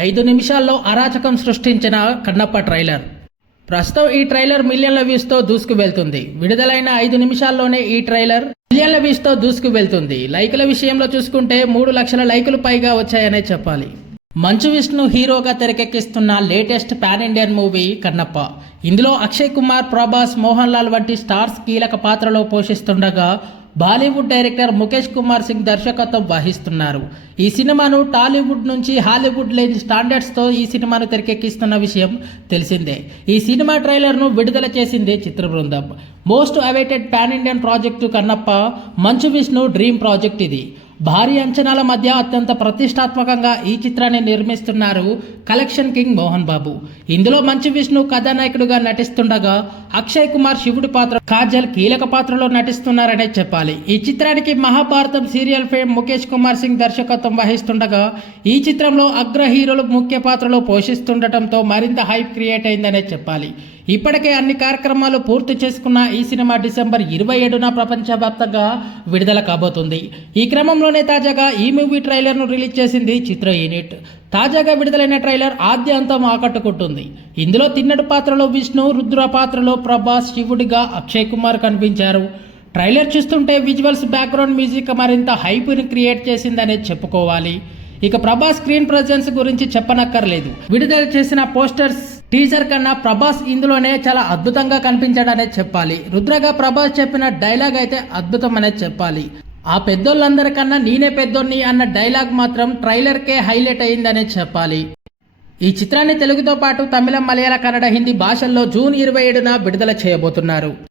ఐదు నిమిషాల్లో అరాచకం సృష్టించిన కన్నప్ప ట్రైలర్. ప్రస్తుతం ఈ ట్రైలర్ మిలియన్ల వ్యూస్తో దూసుకు వెళ్తుంది. విడుదలైన ఐదు నిమిషాల్లోనే ఈ ట్రైలర్ మిలియన్ల వ్యూస్తో దూసుకు వెళ్తుంది. లైకుల విషయంలో చూసుకుంటే మూడు లక్షల లైకులు పైగా వచ్చాయనే చెప్పాలి. మంచు విష్ణు హీరోగా తెరకెక్కిస్తున్న latest pan Indian movie Kannappa. ఇందులో అక్షయ్ కుమార్ ప్రభాస్ మోహన్ లాల్ వంటి స్టార్స్ కీలక పాత్రలో పోషిస్తుండగా బాలీవుడ్ డైరెక్టర్ ముఖేష్ కుమార్ సింగ్ దర్శకత్వం వహిస్తున్నారు. ఈ సినిమాను టాలీవుడ్ నుంచి హాలీవుడ్ లేని స్టాండర్డ్స్తో ఈ సినిమాను తెరకెక్కిస్తున్న విషయం తెలిసిందే. ఈ సినిమా ట్రైలర్ను విడుదల చేసింది చిత్ర బృందం. Most awaited pan Indian project Kannappa Manchu Vishnu dream project ఇది. భారీ అంచనాల మధ్య అత్యంత ప్రతిష్టాత్మకంగా ఈ చిత్రాన్ని నిర్మిస్తున్నారు కలెక్షన్ కింగ్ మోహన్ బాబు. ఇందులో మంచు విష్ణు కథానాయకుడిగా నటిస్తుండగా అక్షయ్ కుమార్ శివుడి పాత్ర కాజల్ కీలక పాత్రలో నటిస్తున్నారనే చెప్పాలి. ఈ చిత్రానికి మహాభారతం సీరియల్ ఫేమ్ ముఖేష్ కుమార్ సింగ్ దర్శకత్వం వహిస్తుండగా ఈ చిత్రంలో అగ్ర హీరోలు ముఖ్య పాత్రలో పోషిస్తుండటంతో మరింత హైప్ క్రియేట్ అయిందనే చెప్పాలి. ఇప్పటికే అన్ని కార్యక్రమాలు పూర్తి చేసుకున్న ఈ సినిమా డిసెంబర్ ఇరవై ఏడున ప్రపంచవ్యాప్తంగా విడుదల కాబోతుంది. ఈ క్రమంలోనే తాజాగా ఈ మూవీ ట్రైలర్ను రిలీజ్ చేసింది చిత్ర యూనిట్. తాజాగా విడుదలైన ట్రైలర్ ఆద్యంతం ఆకట్టుకుంటుంది. ఇందులో తిన్నడు పాత్రలో విష్ణు రుద్ర పాత్రలో ప్రభాస్ శివుడిగా అక్షయ్ కుమార్ కనిపించారు. ట్రైలర్ చూస్తుంటే విజువల్స్ బ్యాక్గ్రౌండ్ మ్యూజిక్ మరింత హైప్ని క్రియేట్ చేసిందనే చెప్పుకోవాలి. ఇక ప్రభాస్ స్క్రీన్ ప్రజెన్స్ గురించి చెప్పనక్కర్లేదు. విడుదల చేసిన పోస్టర్స్ టీజర్ కన్నా ప్రభాస్ ఇందులోనే చాలా అద్భుతంగా కనిపించాడనే చెప్పాలి. రుద్రగా ప్రభాస్ చెప్పిన డైలాగ్ అయితే అద్భుతం అనేది చెప్పాలి. ఆ పెద్దోళ్ళందరికన్నా నేనే పెద్దోన్ని అన్న డైలాగ్ మాత్రం ట్రైలర్కే హైలైట్ అయిందనే చెప్పాలి. ఈ చిత్రాన్ని తెలుగుతో పాటు తమిళం మలయాళ కన్నడ హిందీ భాషల్లో జూన్ ఇరవై ఏడున విడుదల చేయబోతున్నారు.